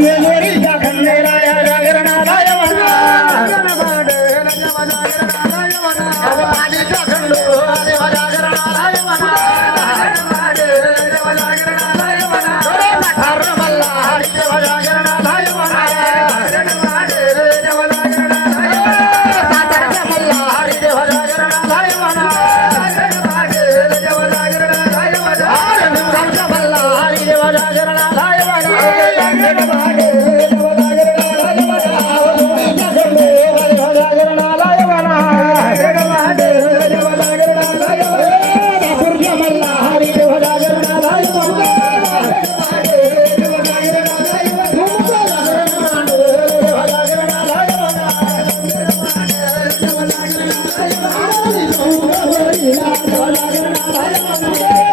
Yeah, yeah. la la la la la